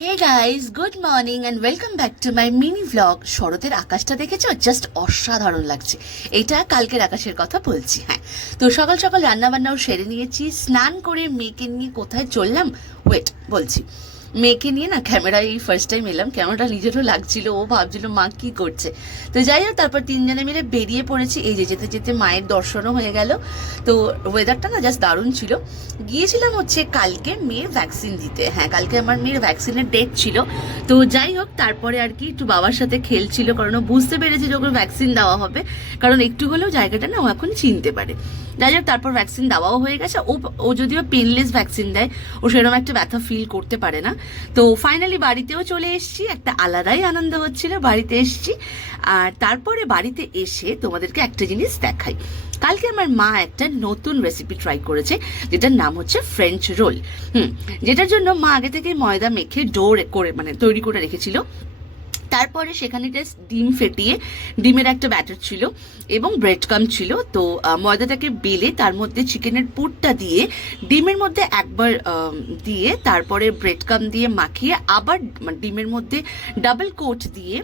Hey guys, good morning and welcome back to my mini vlog. শরতের আকাশটা দেখেছো? Just অসাধারণ লাগছে। এটা কালকের আকাশের কথা বলছি। হ্যাঁ, তো সকাল সকাল রান্নাবান্নাও সেরে নিয়েছি, স্নান করে মেয়েকে নিয়ে কোথায় চললাম ওয়েট বলছি। মেয়েকে নিয়ে না ক্যামেরায় এই ফার্স্ট টাইম এলাম, ক্যামেরাটা নিজেরও লাগছিল, ও ভাবছিল মা কি করছে। তো যাই হোক, তারপর তিনজনে মিলে বেরিয়ে পড়েছি। এই যে যেতে যেতে মায়ের দর্শনও হয়ে গেল। তো ওয়েদারটা না জাস্ট দারুণ ছিল। গিয়েছিলাম হচ্ছে কালকে মেয়ের ভ্যাকসিন দিতে। হ্যাঁ, কালকে আমার মেয়ের ভ্যাকসিনের ডেট ছিল। তো যাই হোক, তারপরে আর কি একটু বাবার সাথে খেলছিল, কারণ ও বুঝতে পেরেছে যখন ভ্যাকসিন দেওয়া হবে, কারণ একটু হলেও জায়গাটা না ও এখন চিনতে পারে। যাই হোক, তারপর ভ্যাকসিন দেওয়াও হয়ে গেছে। ও যদিও পেনলেস ভ্যাকসিন দেয়, ও সেরকম একটা ব্যথা ফিল করতে পারে না। তো ফাইনালি বাড়িতেও চলে এসেছি, একটা আলাদাই আনন্দ হচ্ছিল বাড়িতে এসেছি। আর তারপরে বাড়িতে এসে তোমাদেরকে একটা জিনিস দেখাই। কালকে আমার মা একটা নতুন রেসিপি ট্রাই করেছে, যেটার নাম হচ্ছে ফ্রেঞ্চ রোল। যেটার জন্য মা আগে থেকে ময়দা মেখে ডো করে মানে তৈরি করে রেখেছিল। তারপরে সেখানে জাস্ট ডিম ফেটিয়ে, ডিমের একটা ব্যাটার ছিল এবং ব্রেড কাম ছিল। তো ময়দাটাকে বেলে তার মধ্যে চিকেনের পুরটা দিয়ে, ডিমের মধ্যে একবার দিয়ে, তারপরে ব্রেড কাম দিয়ে মাখিয়ে আবার ডিমের মধ্যে ডাবল কোট দিয়ে,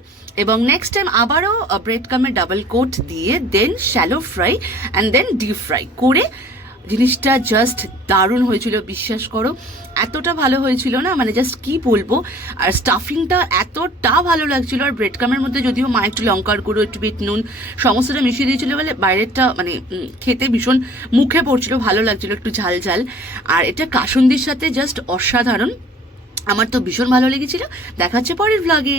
এবং নেক্সট টাইম আবারও ব্রেড কামের ডাবল কোট দিয়ে, then shallow fry and then deep fry করে, জিনিসটা জাস্ট দারুণ হয়েছিল। বিশ্বাস করো, এতটা ভালো হয়েছিল না, মানে জাস্ট কি বলবো। আর স্টাফিংটা এতটা ভালো লাগছিল। আর ব্রেড কামের মধ্যে যদিও মা একটু লঙ্কার গুঁড়ো, একটু বিট নুন সমস্তটা মিশিয়ে দিয়েছিল বলে বাইরেরটা মানে খেতে ভীষণ মুখে পড়ছিল, ভালো লাগছিল, একটু ঝাল ঝাল। আর এটা কাসুন্দির সাথে জাস্ট অসাধারণ। আমার তো ভীষণ ভালো লেগেছিল। দেখা হচ্ছে পরের ভ্লগে।